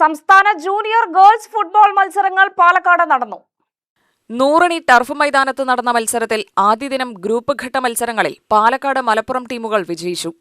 സംസ്ഥാന junior girls football മത്സരങ്ങൾ പാലക്കാട് നടന്നു. നൂറണി ടർഫ് മൈതാനത്ത് നടന്ന മത്സരത്തിൽ ആദ്യ ദിനം ഗ്രൂപ്പ് ഘട്ട മത്സരങ്ങളിൽ പാലക്കാട് മലപ്പുറം ടീമുകൾ വിജയിച്ചു.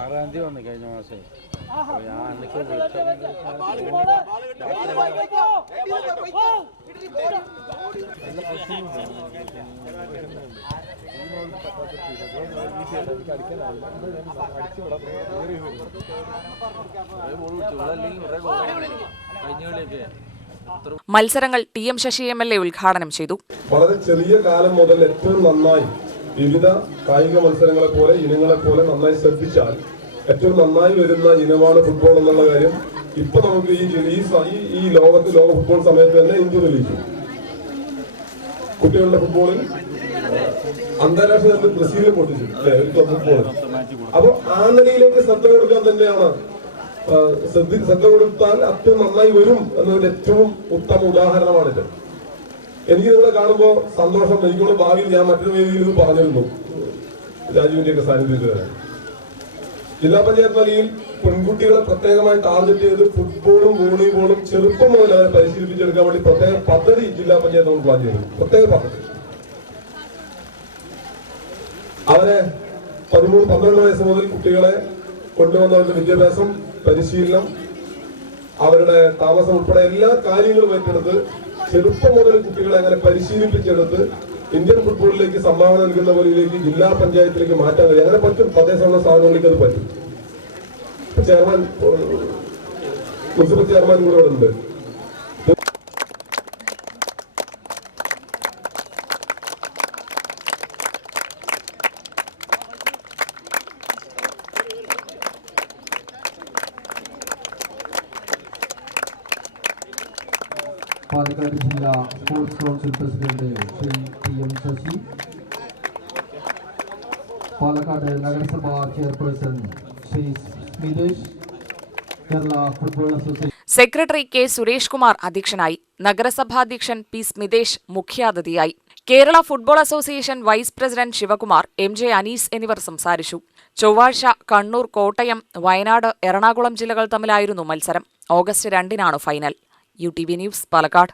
ആറാം തീയതി വന്നു കഴിഞ്ഞ മാസം. ഞാൻ മത്സരങ്ങൾ ടി.എം. ശശി എം.എൽ.എ. ഉദ്ഘാടനം ചെയ്തു. വളരെ ചെറിയ കാലം മുതൽ ഏറ്റവും നന്നായി വിവിധ കായിക മത്സരങ്ങളെ പോലെ ഇനങ്ങളെ പോലെ നന്നായി ശ്രദ്ധിച്ചാൽ ഏറ്റവും നന്നായി വരുന്ന ഇനമാണ് ഫുട്ബോൾ എന്നുള്ള കാര്യം ഇപ്പൊ നമുക്ക് ഈ ലോക ഫുട്ബോൾ സമയത്ത് തന്നെ ഇന്ത്യ തെളിയിച്ചു. കുട്ടികളുടെ ഫുട്ബോളിൽ അന്താരാഷ്ട്ര തലത്തിൽ ബ്രസീലിൽ പൊട്ടിച്ചു ഫുട്ബോൾ. അപ്പൊ ആ നിലയിലേക്ക് ശ്രദ്ധ കൊടുക്കാൻ തന്നെയാണ് ശ്രദ്ധ കൊടുത്താൽ ഏറ്റവും നന്നായി വരും എന്നതിന്റെ ഏറ്റവും ഉത്തമ ഉദാഹരണമാണിത്. എനിക്ക് നിങ്ങളെ കാണുമ്പോൾ സന്തോഷം. എനിക്കുള്ള ഭാവിയിൽ ഞാൻ മറ്റൊരു വേദിയിൽ ഇത് പറഞ്ഞിരുന്നു, രാജുവിന്റെയൊക്കെ സാന്നിധ്യത്തിൽ വരാൻ. ജില്ലാ പഞ്ചായത്ത് നിലയിൽ പെൺകുട്ടികളെ പ്രത്യേകമായി ടാർഗറ്റ് ചെയ്ത് ഫുട്ബോളും വോളിബോളും ചെറുപ്പം മുതൽ അവരെ പരിശീലിപ്പിച്ചെടുക്കാൻ വേണ്ടി പ്രത്യേക പദ്ധതി ജില്ലാ പഞ്ചായത്ത് നമ്മൾ പ്ലാൻ ചെയ്തു. പ്രത്യേക പദ്ധതി. അവരെ 13-12 വയസ്സ് മുതൽ കുട്ടികളെ കൊണ്ടുവന്നവരുടെ വിദ്യാഭ്യാസം, പരിശീലനം, അവരുടെ താമസം ഉൾപ്പെടെ എല്ലാ കാര്യങ്ങളും ഏറ്റെടുത്ത് ചെറുപ്പം മുതൽ കുട്ടികളെ അങ്ങനെ പരിശീലിപ്പിച്ചെടുത്ത് ഇന്ത്യൻ ഫുട്ബോളിലേക്ക് സംഭാവന നൽകുന്ന പോലെയിലേക്ക് ജില്ലാ പഞ്ചായത്തിലേക്ക് മാറ്റാൻ കഴിയും. അങ്ങനെ പറ്റും. തദ്ദേശഭരണ സ്ഥാപനങ്ങളിലേക്ക് അത് പറ്റും. ചെയർമാൻ, മുനിസിപ്പൽ ചെയർമാൻ കൂടെ ഇവിടെ ഉണ്ട്. പാലക്കാട് ജില്ലാ sports council president Shri T M. Sasi, Palakkad നഗരസഭാ chairperson Shri Smithesh, Kerala football association secretary K. Suresh Kumar അധ്യക്ഷനായി. നഗരസഭാധ്യക്ഷൻ പി. സ്മിതേഷ് മുഖ്യാതിഥിയായി. Kerala football association vice president Sivakumar, M. J. Anees എന്നിവർ സംസാരിച്ചു. ചൊവ്വാഴ്ച കണ്ണൂർ, കോട്ടയം, വയനാട്, എറണാകുളം ജില്ലകൾ തമ്മിലായിരുന്നു മത്സരം. ഓഗസ്റ്റ് 2-നാണ് ഫൈനൽ. UTV news, Palakkad.